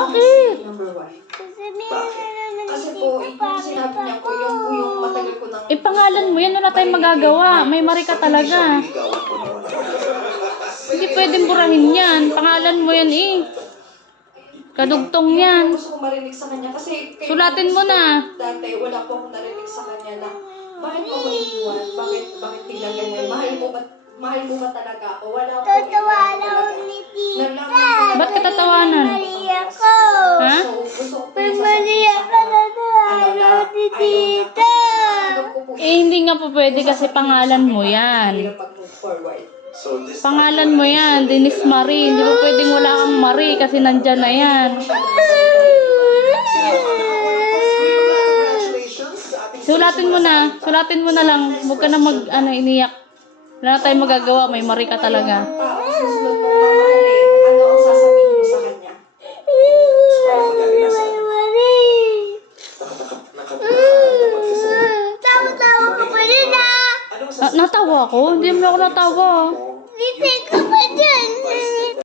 Bakit? Number 1. Sasabihin na naman Kasi ni po, Tita yung sinabi niya po, yung matagal ko nang... Pangalan mo yan, wala tayong magagawa. May mari ka talaga. Hindi pwedeng burahin yan. Pangalan mo yan Kadugtong yan. Gusto ko marinig sa kanya kasi... Sulatin mo na. Dati, wala po akong narinig sa kanya na bakit mo maiiwan? Bakit bigla ganyan? Mahal mo ba talaga ako? Wala po. Tatawanan ni Tita. Ba't ka tatawanan? Maria ko. Ha? So, gusto ko po May yung Maria sasabihin ka sa na kanya na ni Tita. Hindi nga po pwede kasi pangalan mo yan. mag-move forward. Pangalan mo yan, Denise Marie. Hindi mo pwedeng wala kang Marie kasi nandyan na yan. Sulatin mo na lang. Huwag ka na iniyak. Wala na tayong magagawa, may Marie ka talaga. Tao susunod mong mamahalin, ano ang sasabihin mo sa kanya? Tawa-tawa ko pa rin Natawa ko? Hindi mo ako natawa. Hindi ko